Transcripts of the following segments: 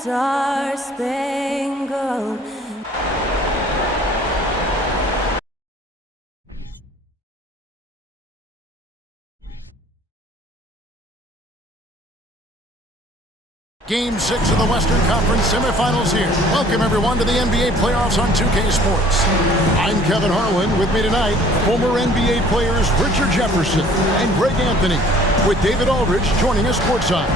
Star-Spangled. Game 6 of the Western Conference semifinals here. Welcome, everyone, to the NBA playoffs on 2K Sports. I'm Kevin Harlan. With me tonight, former NBA players Richard Jefferson and Greg Anthony, with David Aldridge joining us courtside.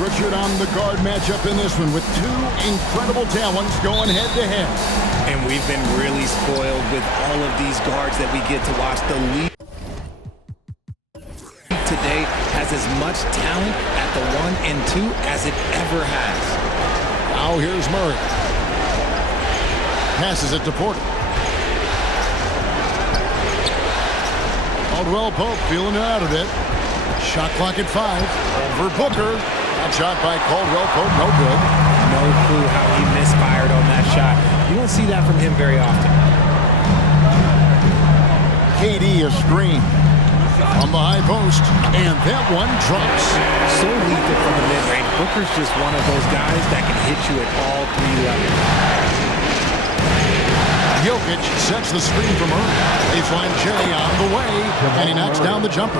Richard, on the guard matchup in this one with two incredible talents going head-to-head. And we've been really spoiled with all of these guards that we get to watch. The league today has as much talent at the 1 and 2 as it ever has. Now here's Murray. Passes it to Porter. Caldwell Pope feeling it out a bit. Shot clock at 5. Over Booker. That shot by Caldwell Pope, no good. No clue how he misfired on that shot. You don't see that from him very often. KD a screen on the high post, and that one drops. So lethal from the mid-range. Booker's just one of those guys that can hit you at all 3 levels. Jokic sets the screen for Murray. Baseline J on the way, and he knocks down the jumper.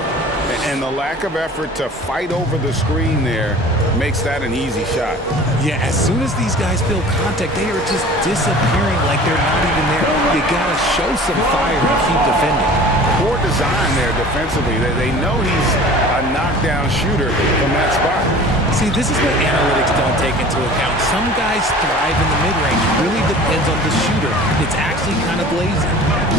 And the lack of effort to fight over the screen there makes that an easy shot. Yeah, as soon as these guys feel contact, they are just disappearing like they're not even there. You gotta show some fire and keep defending. Poor design there defensively. They know he's a knockdown shooter from that spot. See, this is what analytics don't take into account. Some guys thrive in the mid-range. It really depends on the shooter. It's actually kind of lazy.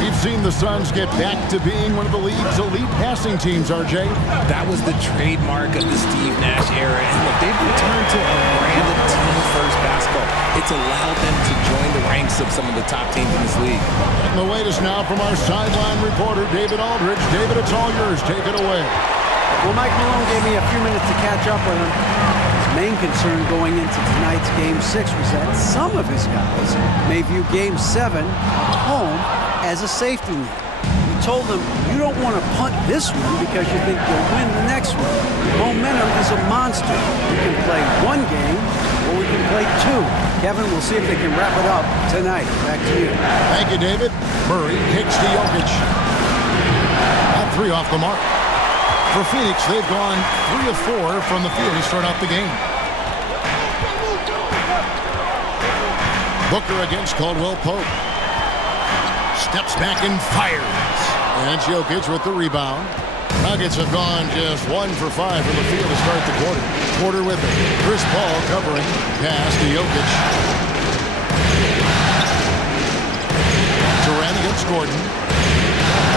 We've seen the Suns get back to being one of the league's elite passing teams, RJ. That was the trademark of the Steve Nash era. And look, they've returned to a brand of team-first basketball. It's allowed them to join the ranks of some of the top teams in this league. And the latest now from our sideline reporter, David Aldridge. David, it's all yours. Take it away. Well, Mike Malone gave me a few minutes to catch up with him. His main concern going into tonight's Game 6 was that some of his guys may view Game 7 at home as a safety net. He told them, you don't want to punt this one because you think you'll win the next one. Momentum is a monster. We can play one game or we can play 2. Kevin, we'll see if they can wrap it up tonight. Back to you. Thank you, David. Murray kicks to Jokic. At 3 off the mark. For Phoenix, they've gone 3 of 4 from the field to start out the game. Booker against Caldwell Pope. Steps back and fires. And Jokic with the rebound. Nuggets have gone just 1 for 5 from the field to start the quarter. Porter with it. Chris Paul covering. Pass to Jokic. Durant against Gordon.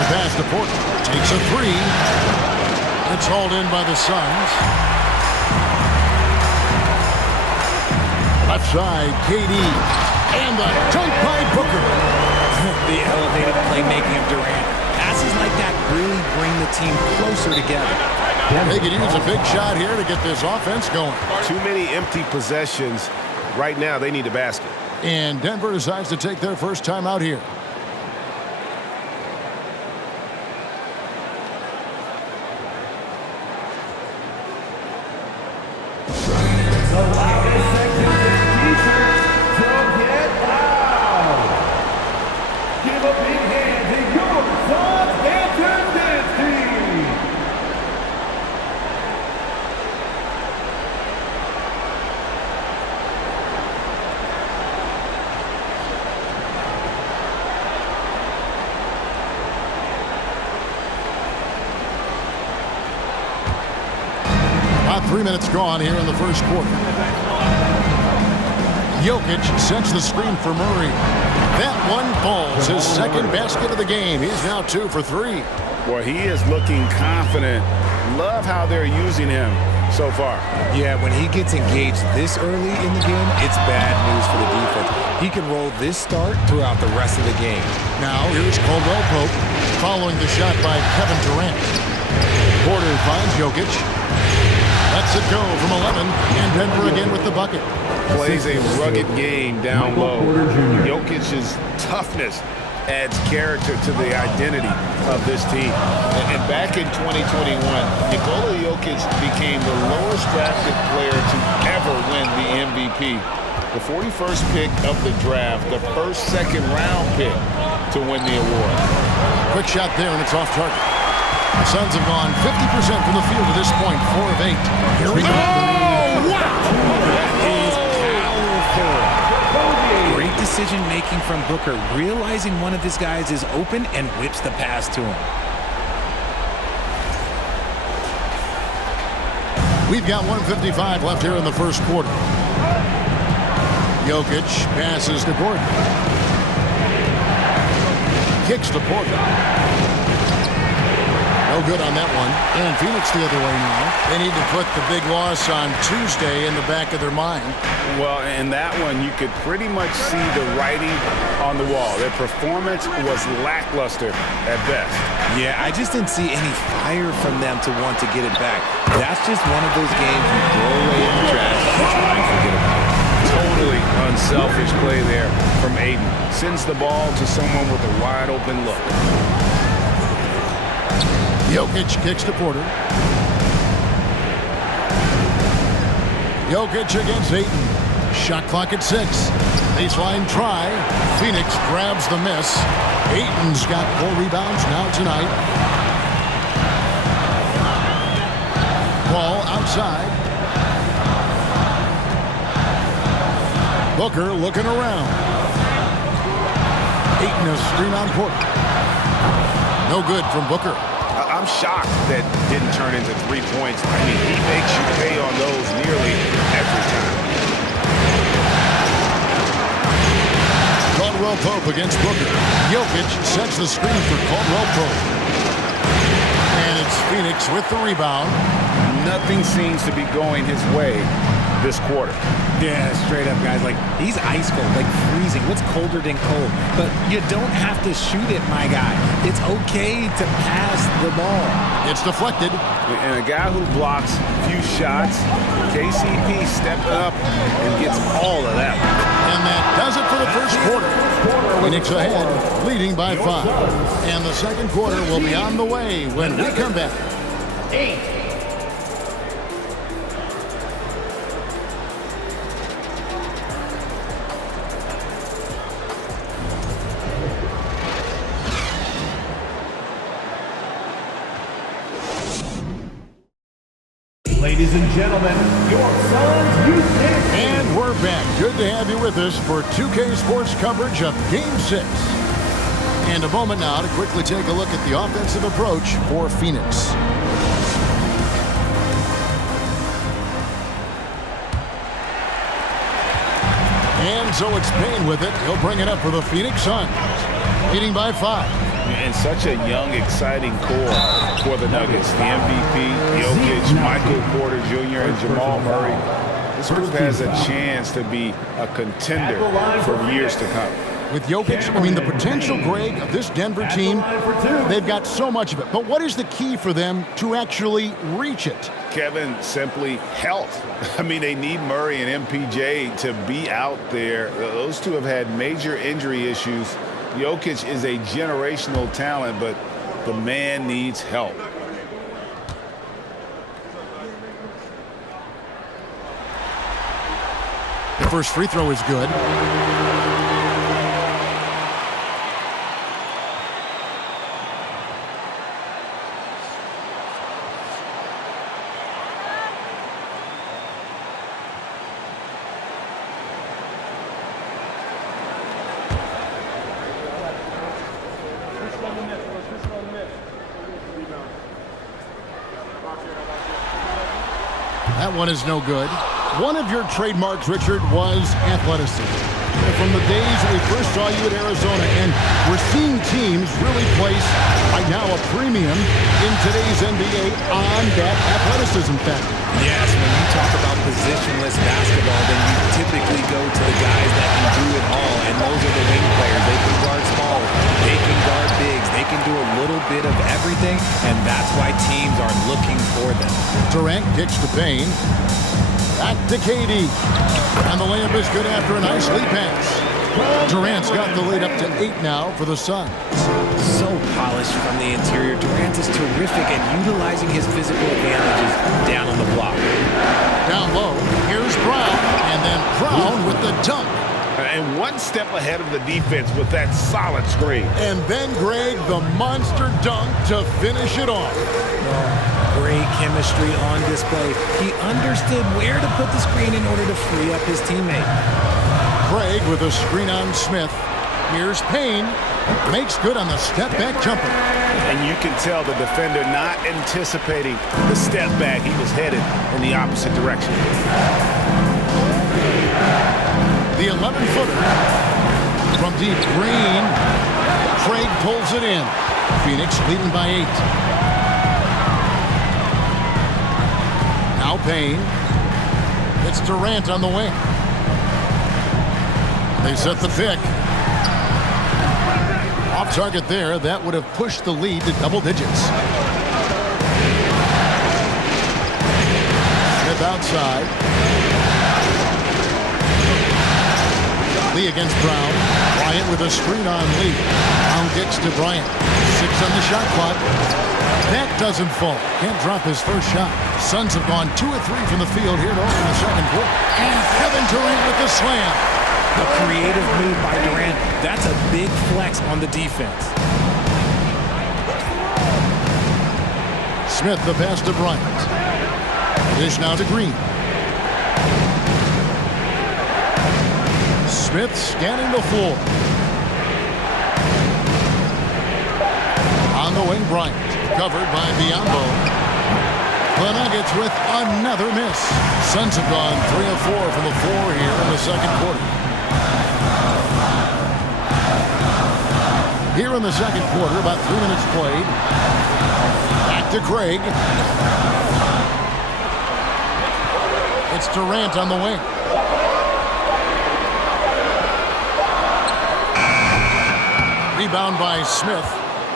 The pass to Porter. Takes a 3. It's hauled in by the Suns. Left side, KD. And the dunk by Booker. The elevated playmaking of Durant. Passes like that really bring the team closer together. They could use a big shot here to get this offense going. Too many empty possessions. Right now, they need a basket. And Denver decides to take their first time out here. About 3 minutes gone here in the first quarter. Jokic sets the screen for Murray. That one falls, his second basket of the game. He's now 2 for 3. Well, he is looking confident. Love how they're using him so far. Yeah, when he gets engaged this early in the game, it's bad news for the defense. He can roll this start throughout the rest of the game. Now here's Caldwell Pope following the shot by Kevin Durant. Porter finds Jokic. Lets it go from 11, and Denver again with the bucket. Plays a rugged game down low. Jokic's toughness adds character to the identity of this team. And back in 2021, Nikola Jokic became the lowest drafted player to ever win the MVP. The 41st pick of the draft, the first second-round pick to win the award. Quick shot there, and it's off target. The Suns have gone 50% from the field to this point, 4 of 8. Here we go. Oh, wow! That is powerful. Great decision-making from Booker, realizing one of his guys is open and whips the pass to him. We've got 1:55 left here in the first quarter. Jokic passes to Gordon. Kicks to Porter. No good on that one. And Phoenix the other way now. They need to put the big loss on Tuesday in the back of their mind. Well, in that one, you could pretty much see the writing on the wall. Their performance was lackluster at best. Yeah, I just didn't see any fire from them to want to get it back. That's just one of those games you throw away in the trash and try and forget about it. Totally unselfish play there from Aiden. Sends the ball to someone with a wide open look. Jokic kicks to Porter. Jokic against Ayton. Shot clock at 6. Baseline try. Phoenix grabs the miss. Ayton's got 4 rebounds now tonight. Ball outside. Booker looking around. Ayton a screen on Porter. No good from Booker. I'm shocked that didn't turn into 3 points. I mean, he makes you pay on those nearly every time. Caldwell Pope against Booker. Jokic sets the screen for Caldwell Pope. And it's Phoenix with the rebound. Nothing seems to be going his way this quarter. Yeah, straight up, guys. Like, he's ice cold, like freezing. What's colder than cold? But you don't have to shoot it, my guy. It's okay to pass the ball. It's deflected. And a guy who blocks few shots, KCP stepped up and gets all of that. And that does it for the first quarter. Phoenix ahead, leading by 5. And the second quarter will be on the way when we come back. 8. Ladies and gentlemen, your Suns Youth Champions. And we're back. Good to have you with us for 2K Sports coverage of Game 6. And a moment now to quickly take a look at the offensive approach for Phoenix. And so it's Payne with it. He'll bring it up for the Phoenix Suns, leading by 5. And such a young, exciting core for the Nuggets. The MVP, Jokic, Michael Porter Jr., and Jamal Murray. This group has a chance to be a contender for years to come. With Jokic, I mean, the potential, Greg, of this Denver team, they've got so much of it. But what is the key for them to actually reach it? Kevin, simply health. I mean, they need Murray and MPJ to be out there. Those two have had major injury issues. Jokic is a generational talent, but the man needs help. The first free throw is good. That one is no good. One of your trademarks, Richard, was athleticism. From from the days we first saw you at Arizona, and we're seeing teams really place, right now, a premium in today's NBA on that athleticism factor. Yes, when you talk about positionless basketball, then you typically go to the guys that can do it all, and those are the wing players. They can guard small, they can guard bigs, they can do a little bit of everything, and that's why teams are looking for them. Durant kicks to Payne. Back to KD. And the layup is good after a nice lead pass. Durant's got the lead up to 8 now for the Suns. So polished from the interior. Durant is terrific at utilizing his physical advantages down on the block. Down low, here's Brown, and then Brown with the dunk. And one step ahead of the defense with that solid screen. And then Greg, the monster dunk to finish it off. Great chemistry on display. He understood where to put the screen in order to free up his teammate. Craig with a screen on Smith. Here's Payne. Makes good on the step-back jumper. And you can tell the defender not anticipating the step back. He was headed in the opposite direction. The 11-footer from deep. Green. Craig pulls it in. Phoenix leading by 8. Now Payne. It's Durant on the wing. They set the pick. Off target there. That would have pushed the lead to double digits. Smith outside. Lee against Brown. Bryant with a screen on Lee. Brown kicks to Bryant. 6 on the shot clock. That doesn't fall. Can't drop his first shot. Suns have gone 2 of 3 from the field here to open the second quarter. And Kevin Durant with the slam. A creative move by Durant. That's a big flex on the defense. Smith the pass to Bryant. Dish now to Green. Smith scanning the floor. On the wing, Bryant. Covered by Biyombo. The Nuggets with another miss. Suns have gone 3 of 4 from the floor here in the second quarter. Here in the second quarter, about 3 minutes played. Back to Craig. It's Durant on the wing. Rebound by Smith.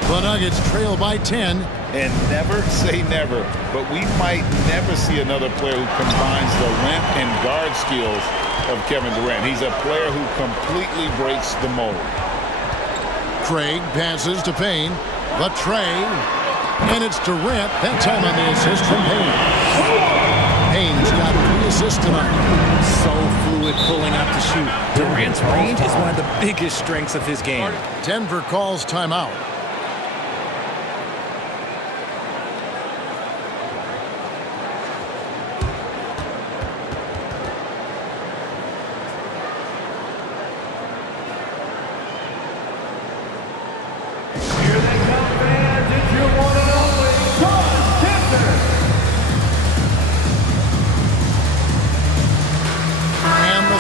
The Nuggets trail by 10. And never say never, but we might never see another player who combines the length and guard skills of Kevin Durant. He's a player who completely breaks the mold. Craig passes to Payne. The tray. And it's Durant. That time on the assist from Payne. Payne's got 3 assists tonight. So fluid pulling out to shoot. Durant's range is one of the biggest strengths of his game. Denver calls timeout.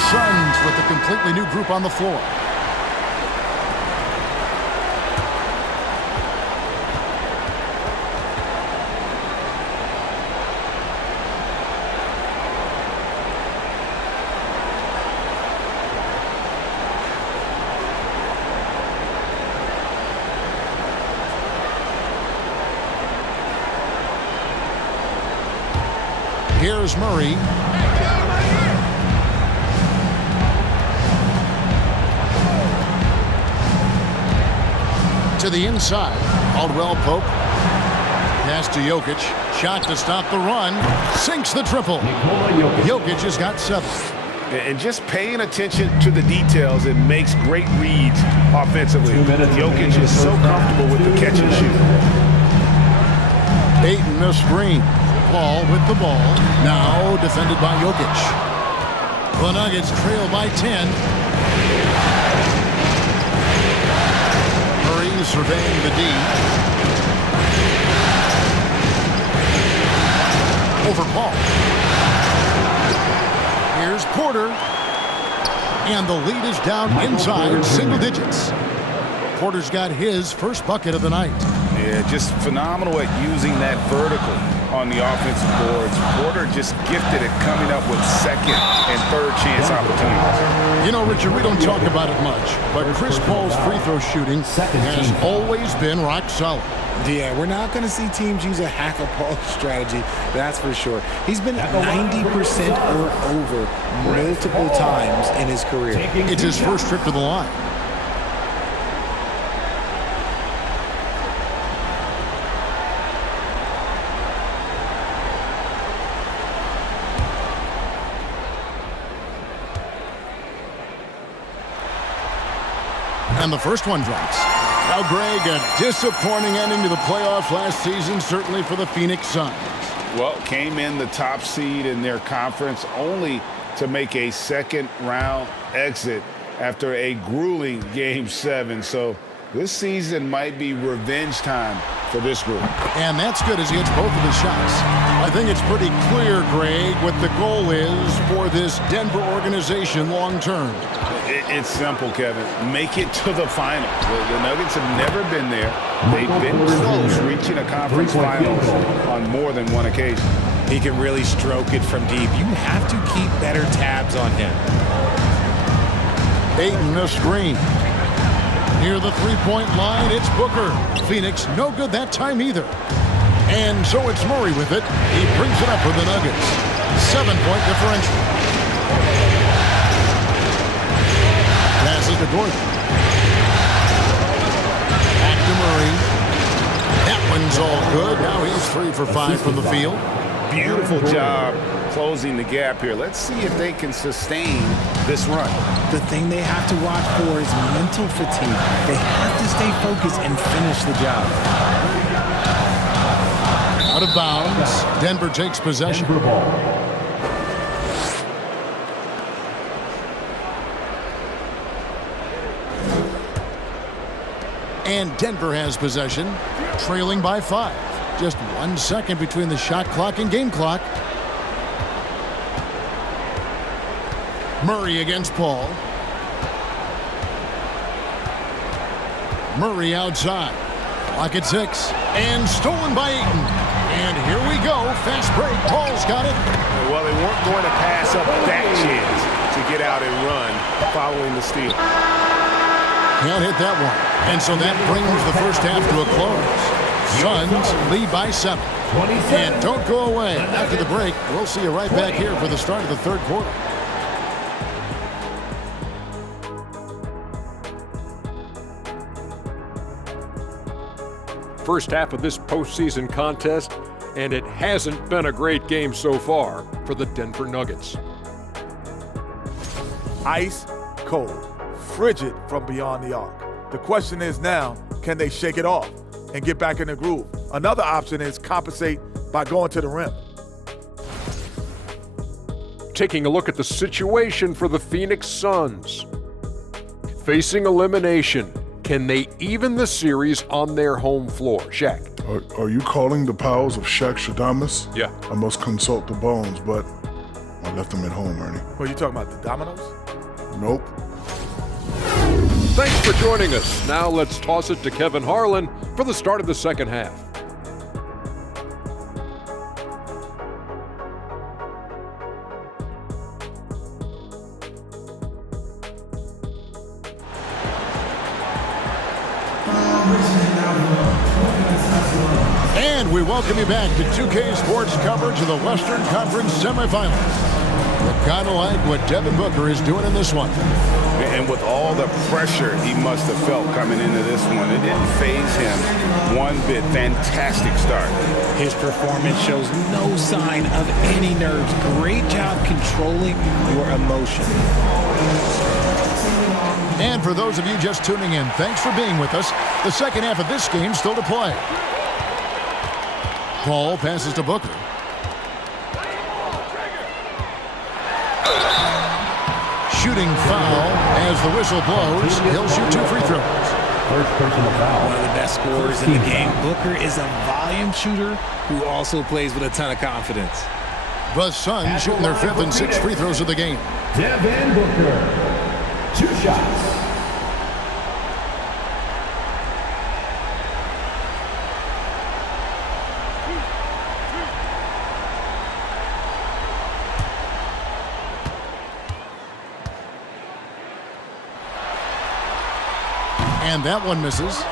Suns with a completely new group on the floor. Here's Murray. To the inside. Caldwell Pope. Pass to Jokic. Shot to stop the run. Sinks the triple. Jokic has got 7. And just paying attention to the details, it makes great reads offensively. Jokic is so comfortable with the catch and shoot. Ayton the screen. Paul with the ball. Now defended by Jokic. The Nuggets trail by 10. Surveying the D. Over Paul. Here's Porter. And the lead is down inside single digits. Porter's got his first bucket of the night. Yeah, just phenomenal at using that vertical on the offensive boards. Porter just gifted at coming up with second and third chance opportunities. You know, Richard, we don't talk about it much, but Chris Paul's free throw shooting has always been rock solid. Yeah, we're not going to see teams use a hack-a-ball strategy, that's for sure. He's been 90% or over multiple times in his career. It's his first trip to the line. And the first one drops. Now, Greg, a disappointing ending to the playoffs last season, certainly for the Phoenix Suns. Well, came in the top seed in their conference only to make a second-round exit after a grueling Game 7. So this season might be revenge time for this group. And that's good as he hits both of his shots. I think it's pretty clear, Greg, what the goal is for this Denver organization long-term. It's simple, Kevin. Make it to the finals. The Nuggets have never been there. They've been close, reaching a conference finals on more than one occasion. He can really stroke it from deep. You have to keep better tabs on him. Ayton a screen. Near the three-point line, it's Booker. Phoenix no good that time either. And so it's Murray with it. He brings it up for the Nuggets. 7-point differential. Passes to Gordon. Back to Murray. That one's all good. Now he's 3 for 5 from the field. Beautiful job closing the gap here. Let's see if they can sustain this run. The thing they have to watch for is mental fatigue. They have to stay focused and finish the job. Out of bounds. Denver takes possession. And Denver has possession, trailing by 5. Just 1 second between the shot clock and game clock. Murray against Paul. Murray outside. Clock at 6. And stolen by Ayton. And here we go. Fast break. Paul's got it. Well, they weren't going to pass up that chance to get out and run following the steal. Can't hit that one. And so that brings the first half to a close. Suns lead by 7. And don't go away. After the break, we'll see you right back here for the start of the third quarter. First half of this postseason contest, and it hasn't been a great game so far for the Denver Nuggets. Ice cold, frigid from beyond the arc. The question is now, can they shake it off and get back in the groove? Another option is compensate by going to the rim. Taking a look at the situation for the Phoenix Suns. Facing elimination, can they even the series on their home floor? Shaq. Are you calling the powers of Shaq Shadamas? Yeah. I must consult the bones, but I left them at home, Ernie. What, you talking about the dominoes? Nope. Thanks for joining us. Now let's toss it to Kevin Harlan for the start of the second half. And we welcome you back to 2K Sports coverage of the Western Conference semifinals. We're kind of like what Devin Booker is doing in this one. And with all the pressure he must have felt coming into this one, it didn't faze him one bit. Fantastic start. His performance shows no sign of any nerves. Great job controlling your emotion. And for those of you just tuning in, thanks for being with us. The second half of this game still to play. Paul passes to Booker. Shooting foul as the whistle blows. He'll shoot 2 free throws. First personal foul. One of the best scorers in the game. Booker is a volume shooter who also plays with a ton of confidence. The Suns shooting their 5th and 6th free throws of the game. Devin Booker. shots. And that one misses.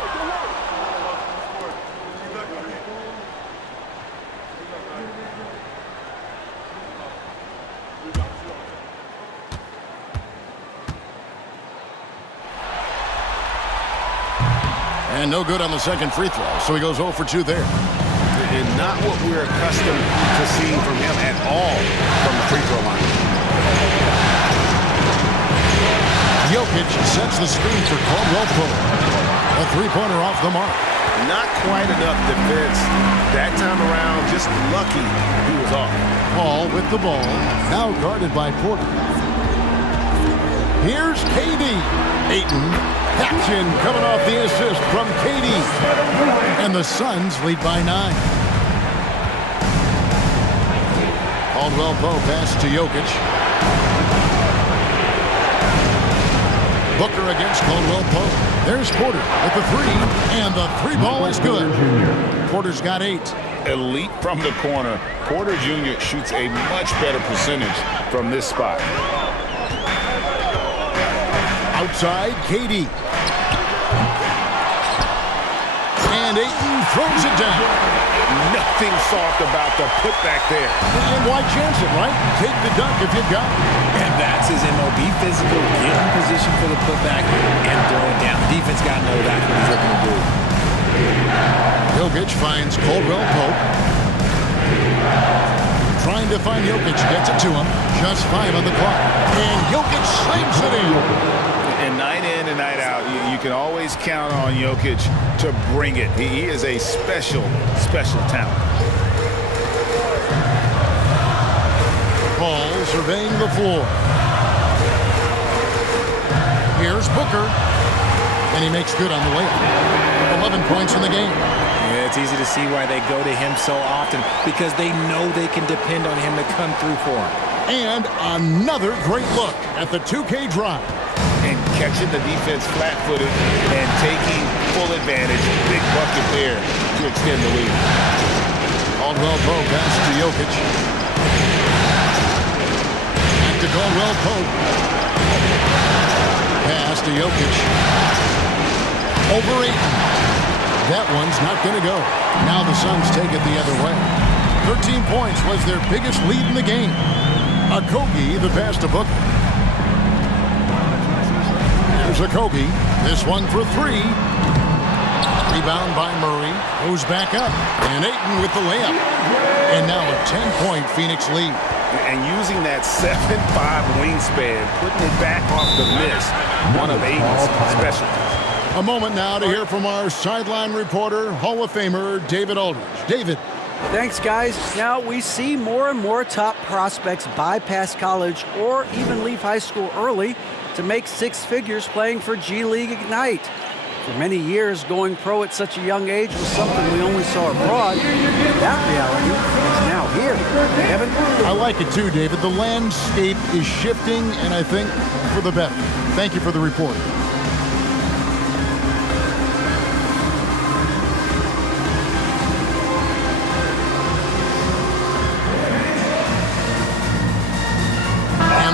And no good on the second free throw, so he goes 0 for 2 there. And not what we're accustomed to seeing from him at all from the free throw line. Jokic sets the screen for Caldwell Pope. A three-pointer off the mark. Not quite enough defense that time around. Just lucky he was off. Paul with the ball, now guarded by Porter. Here's KD. Ayton, action coming off the assist from KD. And the Suns lead by 9. Caldwell Pope pass to Jokic. Booker against Caldwell Pope. There's Porter with the three, and the three ball is good. Porter's got 8. Elite from the corner. Porter Jr. shoots a much better percentage from this spot. Outside, KD. And Ayton throws it down. Nothing soft about the putback there. And why chance it, right? Take the dunk if you've got it. And that's his MO. Be physical, get in position for the putback, and throw it down. Defense got to know that's what he's looking to do. Jokic finds Caldwell Pope. Trying to find Jokic, gets it to him. Just 5 on the clock. And Jokic slams it in. And night in and night out, you can always count on Jokic to bring it. He is a special, special talent. Paul surveying the floor. Here's Booker. And he makes good on the layup. 11 points in the game. Yeah, it's easy to see why they go to him so often, because they know they can depend on him to come through for them. And another great look at the 2K drive. And catching the defense flat-footed and taking full advantage. Big bucket there to extend the lead. Caldwell Pope pass to Jokic. Back to Caldwell Pope. Pass to Jokic. Over 8. That one's not going to go. Now the Suns take it the other way. 13 points was their biggest lead in the game. Okogie, the pass to Booker. There's Okogie. This one for 3. Rebound by Murray. Goes back up. And Ayton with the layup. And now a 10-point Phoenix lead. And using that 7'5" wingspan, putting it back off the miss. One of Ayton's specialties. A moment now to hear from our sideline reporter, Hall of Famer David Aldridge. David. Thanks, guys. Now, we see more and more top prospects bypass college or even leave high school early to make 6 figures playing for G League Ignite. For many years, going pro at such a young age was something we only saw abroad. That reality is now here. Kevin? I like it too, David. The landscape is shifting, and I think for the better. Thank you for the report.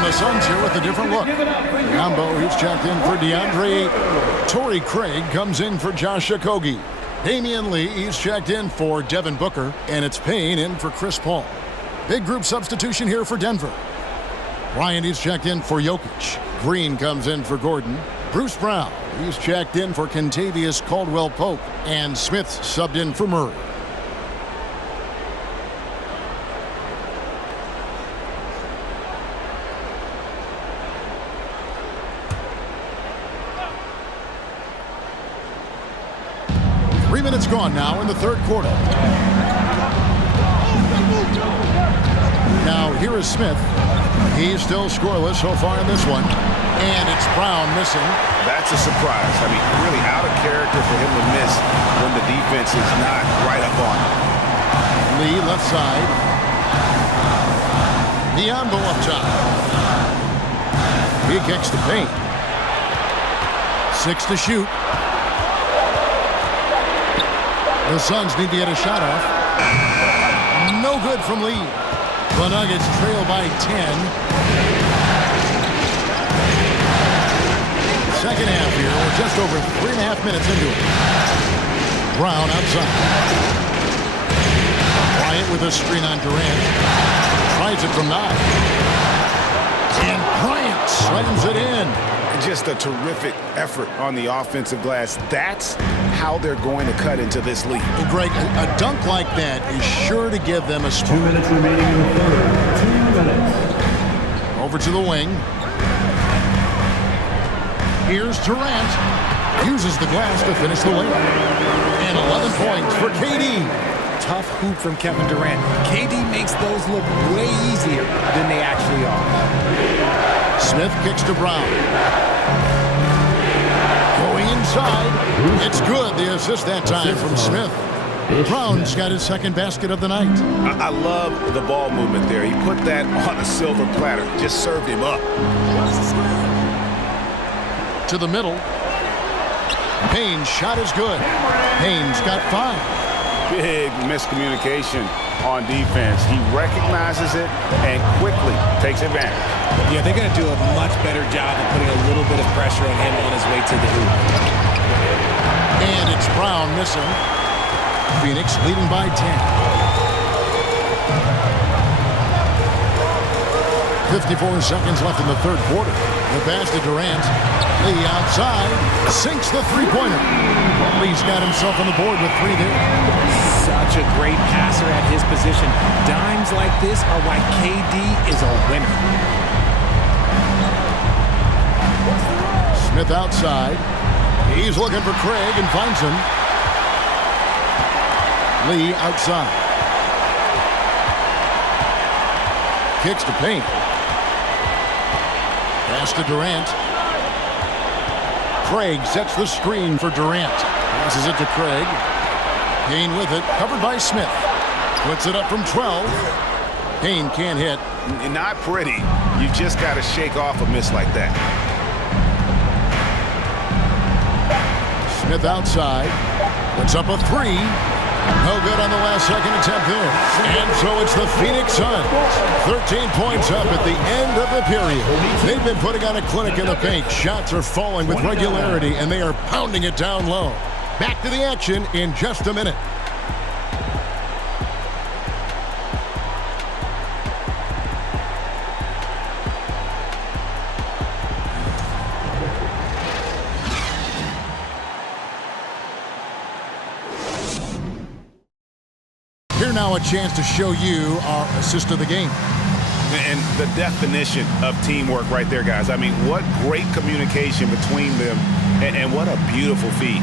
The Suns here with a different look. Yambo, he's checked in for DeAndre Ayton. Torrey Craig comes in for Josh Okogie. Damian Lee, he's checked in for Devin Booker. And it's Payne in for Chris Paul. Big group substitution here for Denver. Ryan, he's checked in for Jokic. Green comes in for Gordon. Bruce Brown, he's checked in for Kentavious Caldwell-Pope. And Smith subbed in for Murray. Minutes gone now in the third quarter. Now here is Smith. He's still scoreless so far in this one. And it's Brown missing. That's a surprise. I mean, really out of character for him to miss when the defense is not right up on him. Lee left side. Biyombo up top. He kicks to Payne. 6 to shoot. The Suns need to get a shot off. No good from Lee. The Nuggets trail by 10. Second half here. We're just over 3.5 minutes into it. Brown outside. Bryant with a screen on Durant. Tries it from 9. And Bryant slams it in. Just a terrific effort on the offensive glass. That's how they're going to cut into this lead. Well, Greg, a dunk like that is sure to give them a spark. 2 minutes remaining in the third. 2 minutes. Over to the wing. Here's Durant. Uses the glass to finish the layup. And 11 points for KD. Tough hoop from Kevin Durant. KD makes those look way easier than they actually are. Smith kicks to Brown. Going inside. It's good. The assist that time from Smith. Brown's got his second basket of the night. I love the ball movement there. He put that on a silver platter. Just served him up. To the middle. Payne's shot is good. Payne's got 5. Big miscommunication on defense. He recognizes it and quickly takes advantage. Yeah, they're going to do a much better job of putting a little bit of pressure on him on his way to the hoop. And it's Brown missing. Phoenix leading by 10. 54 seconds left in the third quarter. The pass to Durant. Lee outside. Sinks the three-pointer. Lee's got himself on the board with 3 there. Such a great passer at his position. Dimes like this are why KD is a winner. Smith outside. He's looking for Craig and finds him. Lee outside. Kicks to Payne. Pass to Durant. Craig sets the screen for Durant. Passes it to Craig. Payne with it, covered by Smith. Puts it up from 12. Payne can't hit. Not pretty. You just got to shake off a miss like that. Smith outside. Puts up a 3. No good on the last second attempt there. And so it's the Phoenix Suns. 13 points up at the end of the period. They've been putting on a clinic in the paint. Shots are falling with regularity, and they are pounding it down low. Back to the action in just a minute. Here now a chance to show you our assist of the game. And the definition of teamwork right there, guys. I mean, what great communication between them, and what a beautiful feat.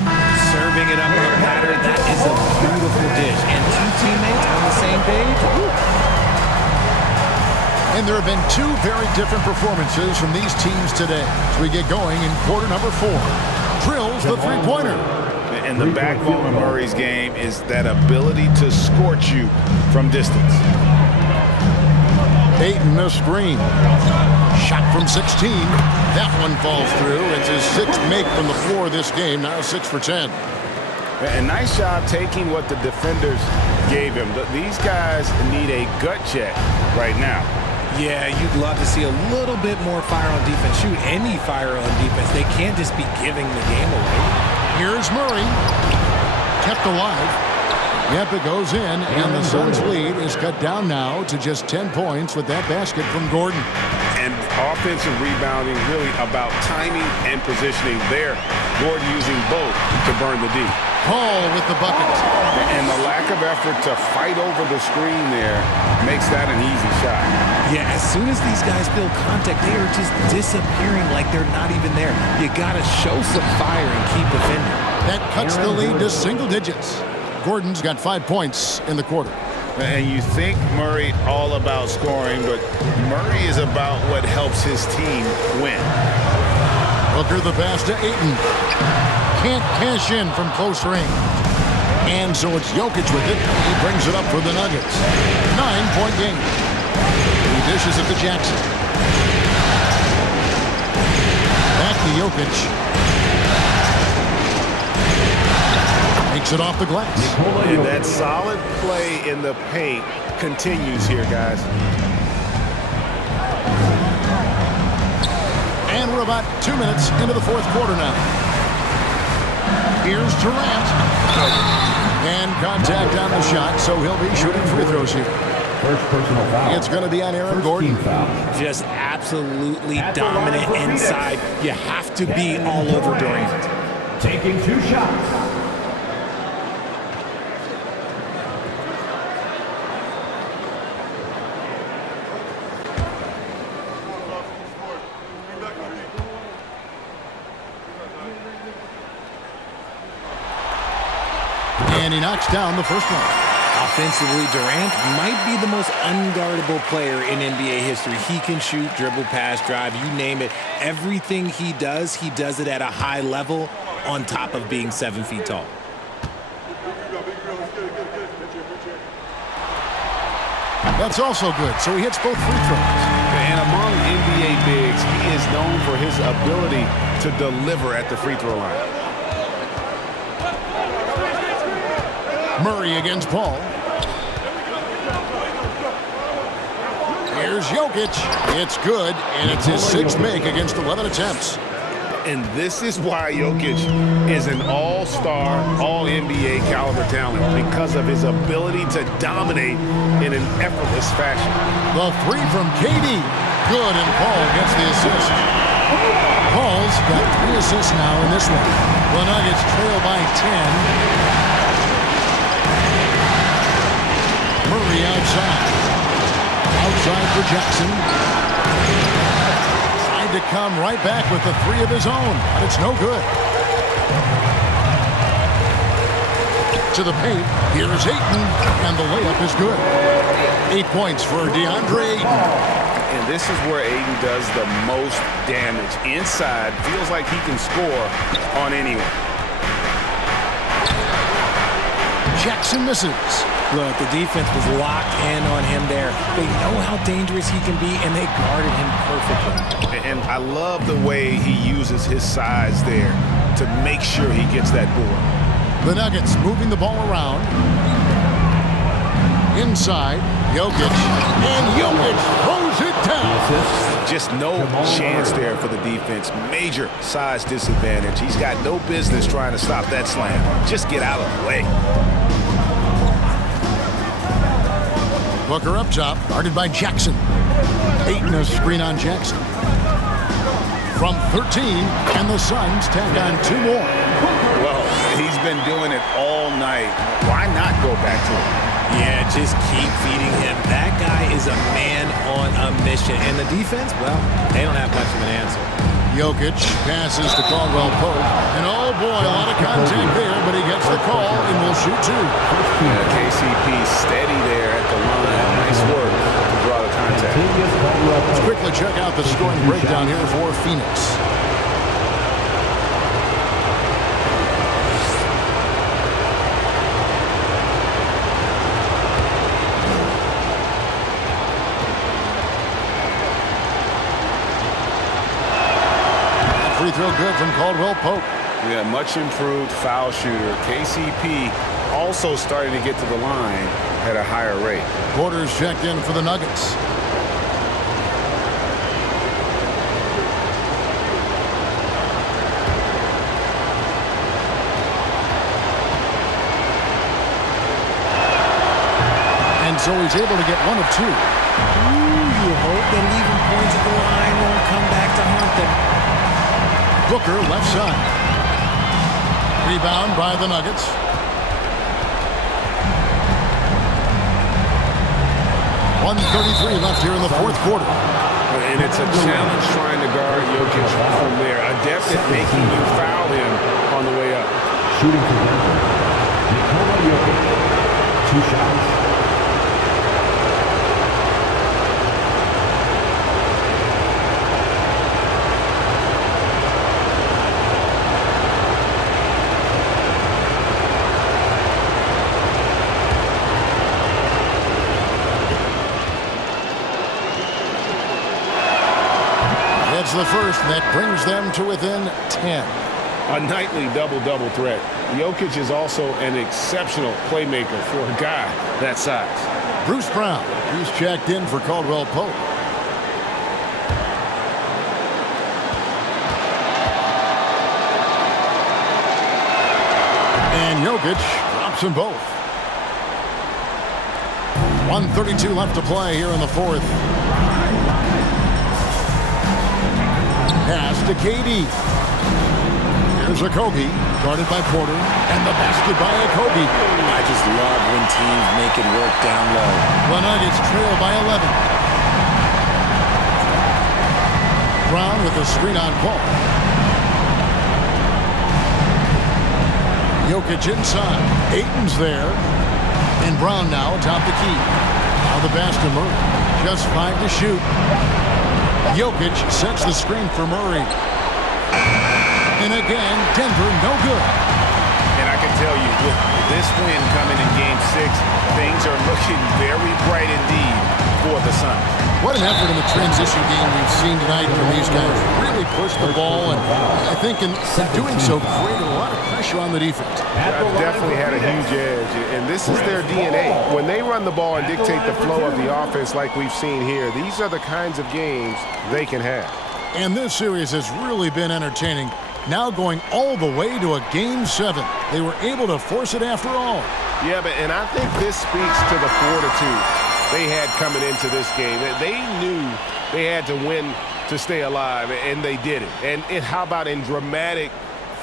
Serving it up on a platter, that is a beautiful dish. And 2 teammates on the same page. And there have been 2 very different performances from these teams today. As we get going in quarter number 4. Drills the three-pointer. And the backbone of Murray's game is that ability to scorch you from distance. Ayton a screen. Shot from 16. That one falls through. It's his 6th make from the floor this game. Now 6 for 10. And nice job taking what the defenders gave him. These guys need a gut check right now. Yeah, you'd love to see a little bit more fire on defense. Shoot, any fire on defense. They can't just be giving the game away. Here's Murray. Kept alive. Yep, it goes in, and the Suns' lead is cut down now to just 10 points with that basket from Gordon. And offensive rebounding really about timing and positioning there. Gordon using both to burn the D. Paul with the bucket. And the lack of effort to fight over the screen there makes that an easy shot. Yeah, as soon as these guys feel contact, they are just disappearing like they're not even there. You got to show some fire and keep defending. That cuts the lead to single digits. Gordon's got 5 points in the quarter. And you think Murray all about scoring, but Murray is about what helps his team win. Hooker the pass to Ayton. Can't cash in from close range. And so it's Jokic with it. He brings it up for the Nuggets. 9-point game. He dishes it to Jackson. Back to Jokic. Knocks it off the glass. And that solid play in the paint continues here, guys. And we're about 2 minutes into the fourth quarter now. Here's Durant. And contact on the shot, so he'll be shooting free throws here. First personal foul. It's going to be on Aaron Gordon. Just absolutely dominant inside. You have to be all over Durant. Taking 2 shots. And he knocks down the first one. Offensively, Durant might be the most unguardable player in NBA history. He can shoot, dribble, pass, drive, you name it. Everything he does it at a high level on top of being 7 feet tall. That's also good, so he hits both free throws. And among NBA bigs, he is known for his ability to deliver at the free throw line. Murray against Paul. Here's Jokic. It's good, and it's his 6th make against 11 attempts. And this is why Jokic is an all-star, all-NBA caliber talent, because of his ability to dominate in an effortless fashion. The 3 from KD. Good, and Paul gets the assist. Paul's got 3 assists now in this one. The Nuggets trail by 10. Murray outside. Outside for Jackson. Tried to come right back with the 3 of his own, but it's no good. To the paint. Here's Ayton, and the layup is good. 8 points for DeAndre Ayton. And this is where Ayton does the most damage. Inside, feels like he can score on anyone. Jackson misses. Look, the defense was locked in on him there. They know how dangerous he can be, and they guarded him perfectly. And I love the way he uses his size there to make sure he gets that board. The Nuggets moving the ball around. Inside, Jokic. And Jokic throws it down. Just no chance there for the defense. Major size disadvantage. He's got no business trying to stop that slam. Just get out of the way. Booker up top, guarded by Jackson. Ayton a screen on Jackson. From 13, and the Suns tack on 2 more. Well, he's been doing it all night. Why not go back to him? Yeah, just keep feeding him. That guy is a man on a mission. And the defense, well, they don't have much of an answer. Jokic passes to Caldwell Pope. And oh boy, a lot of contact there, but he gets the call and will shoot 2. Yeah, KCP steady there at the line. Nice work to draw the contact. Let's quickly check out the scoring breakdown here for Phoenix. Free throw good from Caldwell Pope. Yeah, much improved foul shooter. KCP also starting to get to the line at a higher rate. Porter's checked in for the Nuggets. And so he's able to get 1 of 2. You hope that leaving points at the line won't come back to haunt them. Booker left side. Rebound by the Nuggets. .133 left here in the fourth quarter. And it's a challenge trying to guard Jokic from there. Adept at making you foul him on the way up. Shooting for Denver. Nikola Jokic. 2 shots. That's the first, and that brings them to within 10. a nightly double-double threat. Jokic is also an exceptional playmaker for a guy that size. Bruce Brown, he's checked in for Caldwell Pope. And Jokic drops them both. 1:32 left to play here in the fourth. Pass to KD. Here's Okogie, guarded by Porter, and the basket by Okogie. I just love when teams make it work down low. The Nuggets trail by 11. Brown with the screen on Paul. Jokic inside. Ayton's there. And Brown now atop the key. Now the pass to Murray. Just 5 to shoot. Jokic sets the screen for Murray. And again, Denver no good. And I can tell you, with this win coming in Game 6, things are looking very bright indeed for the Suns. What an effort in the transition game we've seen tonight from these guys. Really pushed the ball, and I think in doing so, created a lot of pressure on the defense. Definitely had a huge edge, and this is their DNA. When they run the ball and dictate the flow of the offense like we've seen here, these are the kinds of games they can have. And this series has really been entertaining. Now going all the way to a Game 7. They were able to force it after all. Yeah, and I think this speaks to the fortitude they had coming into this game. They knew they had to win to stay alive, and they did it. And how about in dramatic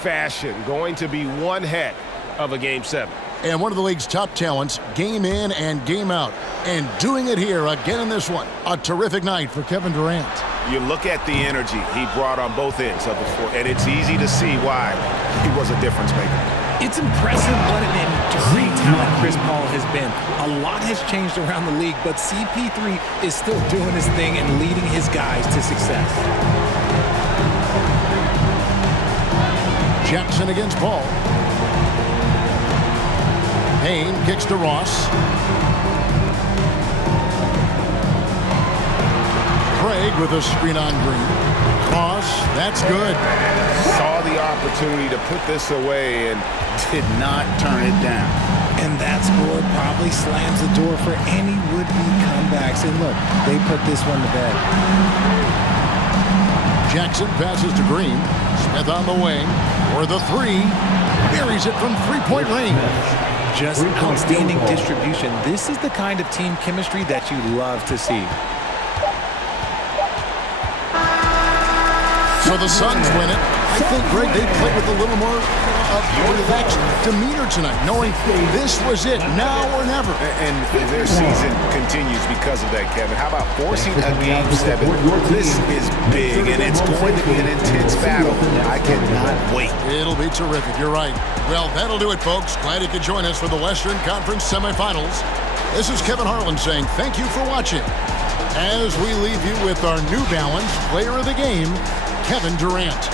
fashion, going to be one heck of a Game 7. And one of the league's top talents, game in and game out. And doing it here again in this one. A terrific night for Kevin Durant. You look at the energy he brought on both ends of the floor, and it's easy to see why he was a difference maker. It's impressive what an enduring talent Chris Paul has been. A lot has changed around the league, but CP3 is still doing his thing and leading his guys to success. Jackson against Paul. Payne kicks to Ross. Craig with a screen on Green. Cross, that's good. Saw the opportunity to put this away and did not turn it down. And that score probably slams the door for any would-be comebacks. And look, they put this one to bed. Jackson passes to Green. Smith on the wing. For the three. Buries it from three-point range. Just outstanding distribution. This is the kind of team chemistry that you love to see. So the Suns win it. I think, Greg, they played with a little more relaxed demeanor tonight, knowing this was it, now or never. And their season continues because of that, Kevin. How about forcing a Game 7? This is big, and it's going to be an intense battle. I cannot wait. It'll be terrific. You're right. Well, that'll do it, folks. Glad you could join us for the Western Conference semifinals. This is Kevin Harlan saying thank you for watching. As we leave you with our New Balance Player of the Game, Kevin Durant.